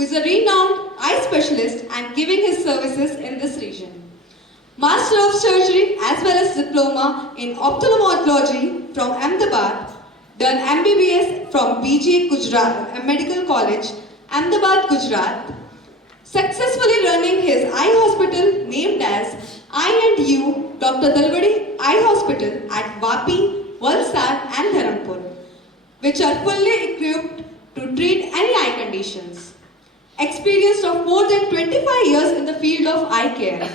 who is a renowned eye specialist and giving his services in this region. Master of Surgery as well as Diploma in Ophthalmology from Ahmedabad, done MBBS from BG Gujarat Medical College, Ahmedabad, Gujarat, successfully running his eye hospital named as I&U Dr. Dalwadi Eye Hospital at Vapi, Valsad and Dharampur, which are fully equipped to treat any eye conditions. Experienced of more than 25 years in the field of eye care.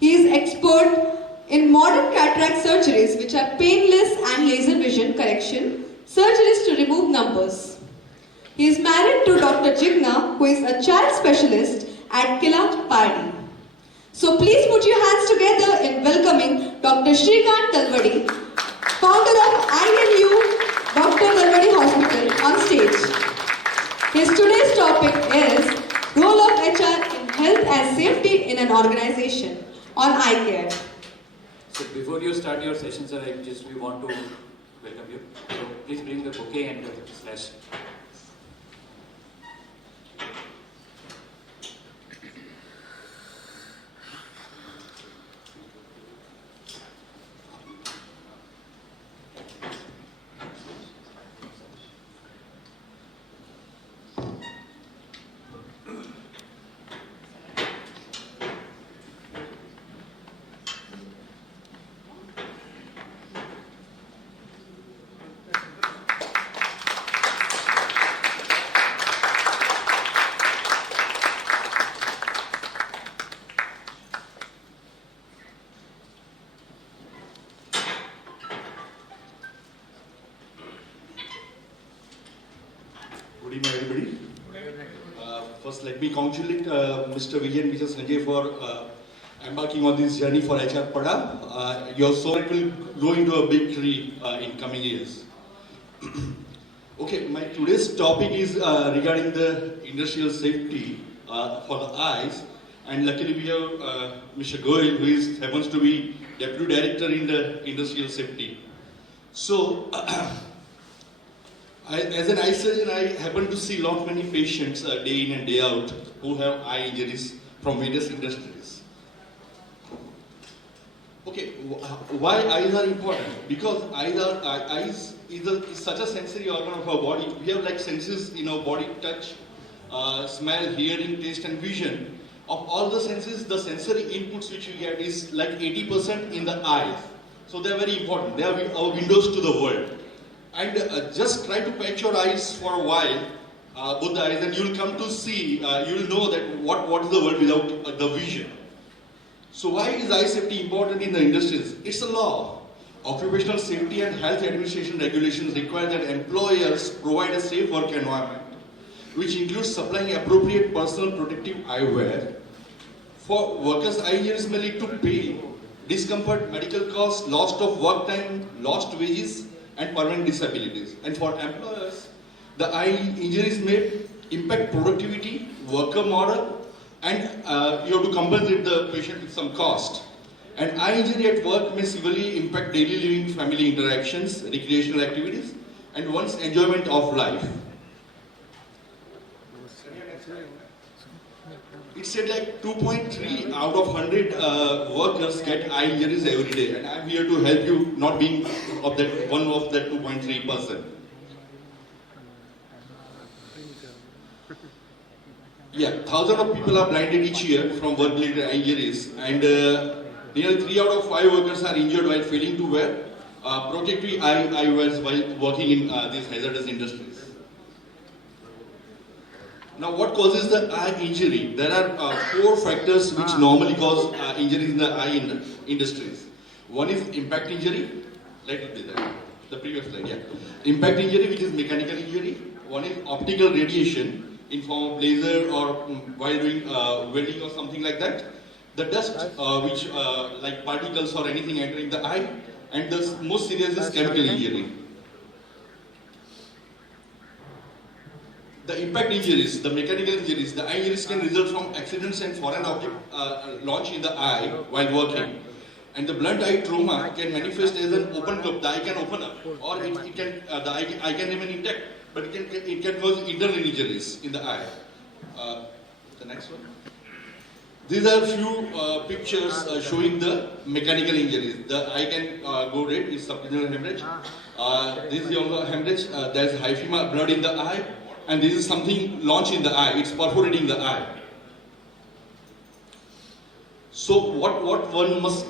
He is expert in modern cataract surgeries, which are painless and laser vision correction surgeries to remove numbers. He is married to Dr. Jigna, who is a child specialist at Kila Pardi. So please put your hands together in welcoming Dr. Shrikant Dalwadi, founder of I&U Dr. Dalwadi Hospital, on stage. His today's topic is role of HR in health and safety in an organization on eye care. So before you start your session, sir, we want to welcome you. So please bring the bouquet and the slash. Good evening, everybody. First, let me congratulate Mr. Vijay and Mr. Sanjay for embarking on this journey for HR Padaav. Your soul will grow into a big tree in coming years. Okay, my today's topic is regarding the industrial safety for the eyes. And luckily we have Mr. Goyal, who happens to be Deputy Director in the industrial safety. So, as an eye surgeon, I happen to see many patients day in and day out who have eye injuries from various industries. Okay, why eyes are important? Because eyes is such a sensory organ of our body. We have like senses in our body: touch, smell, hearing, taste, and vision. Of all the senses, the sensory inputs which we get is like 80% in the eyes. So they are very important. They are our windows to the world. And just try to patch your eyes for a while, both the eyes, and you will come to see, you will know that what is the world without the vision. So why is eye safety important in the industries? It's a law. Occupational Safety and Health Administration regulations require that employers provide a safe work environment, which includes supplying appropriate personal protective eyewear. For workers, eye injuries may lead to pain, discomfort, medical costs, loss of work time, lost wages, and permanent disabilities. And for employers, the eye injuries may impact productivity, worker morale, and you have to compensate the patient with some cost. And eye injury at work may severely impact daily living, family interactions, recreational activities, and one's enjoyment of life. It said like 2.3 out of 100 workers get eye injuries every day, and I'm here to help you not being of that one of that 2.3%. Yeah, thousands of people are blinded each year from work-related eye injuries, and nearly 3 out of 5 workers are injured while failing to wear protective eyewears while working in these hazardous industries. Now, what causes the eye injury? There are 4 factors which normally cause injuries in the eye industries. One is impact injury. Let it be there. The previous slide, yeah. Impact injury, which is mechanical injury. One is optical radiation in form of laser or while doing welding or something like that. The dust, which like particles or anything entering the eye. And the most serious is chemical injury. The impact injuries, the mechanical injuries, the eye injuries can result from accidents and foreign object launch in the eye while working. And the blunt eye trauma can manifest as an open cup. The eye can open up, or the eye can remain intact, but it can cause internal injuries in the eye. The next one. These are few pictures showing the mechanical injuries. The eye can go red, is subclinical hemorrhage. This is the hemorrhage. There is hyphema, blood in the eye, and this is something launched in the eye. It's perforating the eye. So what one must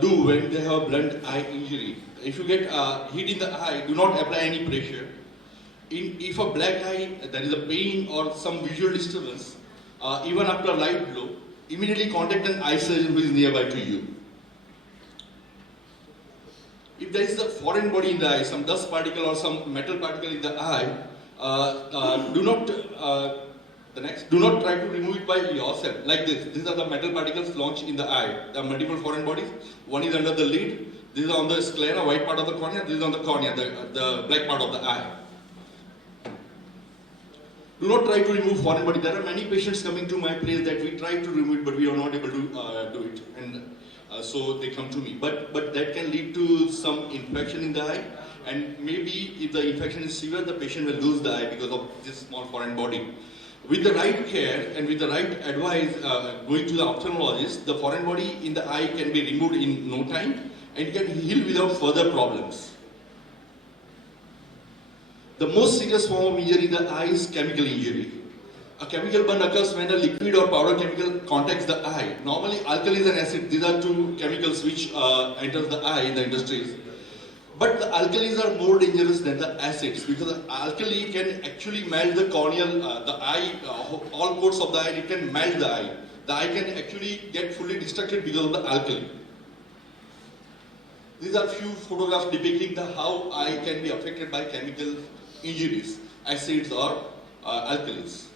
do when they have a blunt eye injury? If you get hit in the eye, do not apply any pressure. If a black eye, there is a pain or some visual disturbance, even after a light blow, immediately contact an eye surgeon who is nearby to you. If there is a foreign body in the eye, some dust particle or some metal particle in the eye, do not try to remove it by yourself. Like this. These are the metal particles launched in the eye. There are multiple foreign bodies. One is under the lid. This is on the sclera, white part of the cornea. This is on the cornea, the black part of the eye. Do not try to remove foreign body. There are many patients coming to my place that we try to remove it, but we are not able to do it, and so they come to me. But that can lead to some infection in the eye, and maybe if the infection is severe, the patient will lose the eye because of this small foreign body. With the right care and with the right advice, going to the ophthalmologist, the foreign body in the eye can be removed in no time and can heal without further problems. The most serious form of injury in the eye is chemical injury. A chemical burn occurs when a liquid or powder chemical contacts the eye. Normally, alkalis and acid, these are two chemicals which enter the eye in the industries. But the alkalis are more dangerous than the acids because the alkali can actually melt the corneal, the eye, all coats of the eye, it can melt the eye. The eye can actually get fully destructed because of the alkali. These are few photographs depicting how eye can be affected by chemical injuries, acids or alkalis.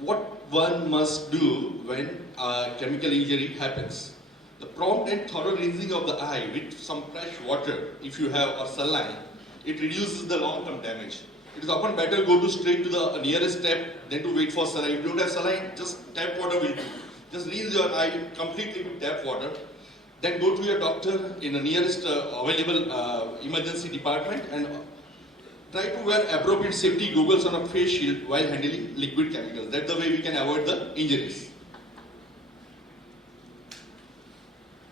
What one must do when a chemical injury happens? The prompt and thorough rinsing of the eye with some fresh water, if you have, or saline, it reduces the long-term damage. It is often better go straight to the nearest tap than to wait for saline. If you don't have saline, just tap water will do. Just rinse your eye completely with tap water. Then go to your doctor in the nearest available emergency department and try to wear appropriate safety goggles on a face shield while handling liquid chemicals. That's the way we can avoid the injuries.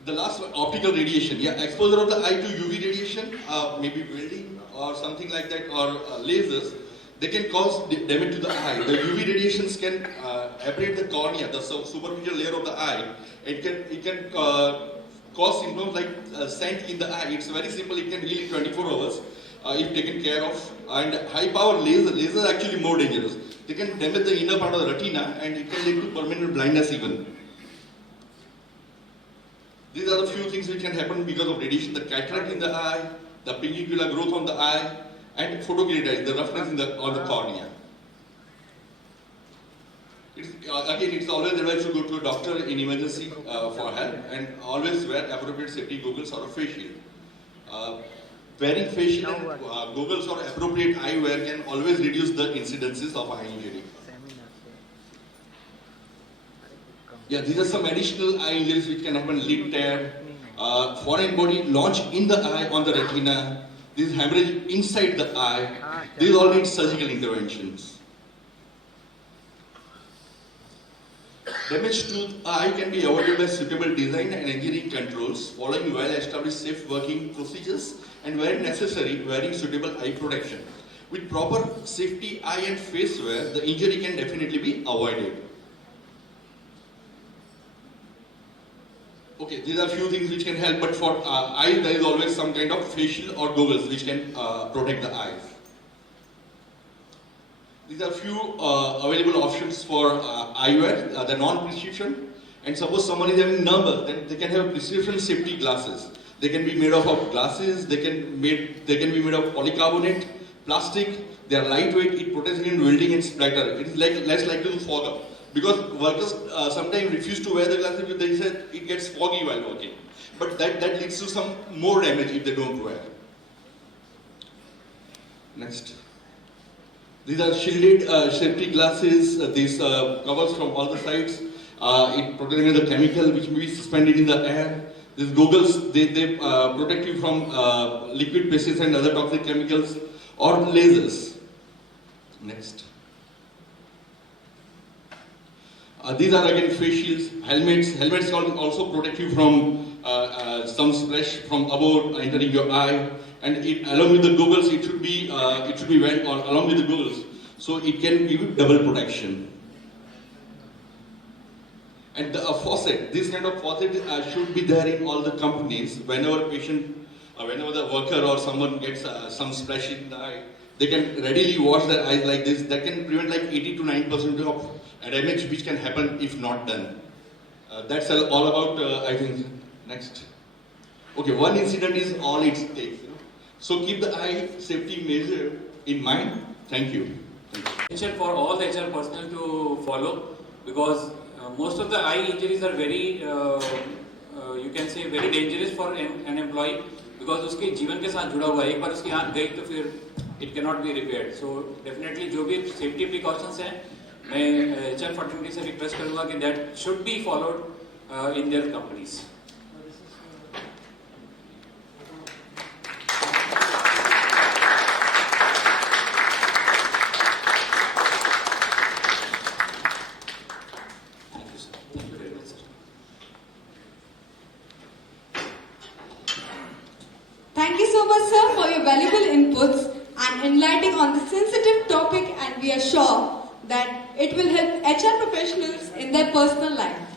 The last one, optical radiation. Yeah, exposure of the eye to UV radiation, maybe welding or something like that, or lasers, they can cause damage to the eye. The UV radiations can abrade the cornea, the superficial layer of the eye. It can cause symptoms like scent in the eye. It's very simple. It can heal in 24 hours if taken care of. And high power lasers are actually more dangerous. They can damage the inner part of the retina and it can lead to permanent blindness even. These are the few things which can happen because of radiation. The cataract in the eye, the pinnucular growth on the eye, and photokeratitis, the roughness on the cornea. It's always advised to go to a doctor in emergency for help, and always wear appropriate safety goggles or a face shield. Wearing face shield and goggles or appropriate eyewear can always reduce the incidences of eye injury. Yeah, these are some additional eye injuries which can happen: lid tear, foreign body launch in the eye on the retina, this hemorrhage inside the eye. These all need surgical interventions. Damage to the eye can be avoided by suitable design and engineering controls, following well-established safe working procedures, and where necessary, wearing suitable eye protection. With proper safety eye and face wear, the injury can definitely be avoided. Okay, these are few things which can help, but for eyes there is always some kind of facial or goggles which can protect the eyes. These are few available options for eyewear, the non-prescription. And suppose someone is having numbers, then they can have prescription safety glasses. They can be made of glasses, they can be made of polycarbonate, plastic, they are lightweight, it protects against welding and splatter. It is less likely to fog up. Because workers sometimes refuse to wear the glasses because they say it gets foggy while working. But that leads to some more damage if they don't wear. Next. These are shielded safety glasses. These covers from all the sides. It protects against the chemical which may be suspended in the air. These goggles, they protect you from liquid pesticides and other toxic chemicals or lasers. Next. These are again face shields, helmets. Helmets can also protect you from some splash from above entering your eye. And along with the goggles, it should be worn along with the goggles, so it can give you double protection. And the faucet, this kind of faucet should be there in all the companies. Whenever whenever the worker or someone gets some splash in the eye, they can readily wash their eyes like this. That can prevent like 80 to 9% of damage which can happen if not done. That's all about, I think, next. Okay, one incident is all it takes. So keep the eye safety measure in mind. Thank you. For all the HR personnel to follow, because most of the eye injuries are very, you can say, very dangerous for an employee, because उसके जीवन के साथ जुड़ा हुआ है. एक बार उसकी आंख गई तो फिर it cannot be repaired. So definitely जो भी safety precautions हैं, मैं HR fraternity से request करूँगा कि that should be followed in their companies. Thank you so much, sir, for your valuable inputs and enlightening on this sensitive topic, and we are sure that it will help HR professionals in their personal life.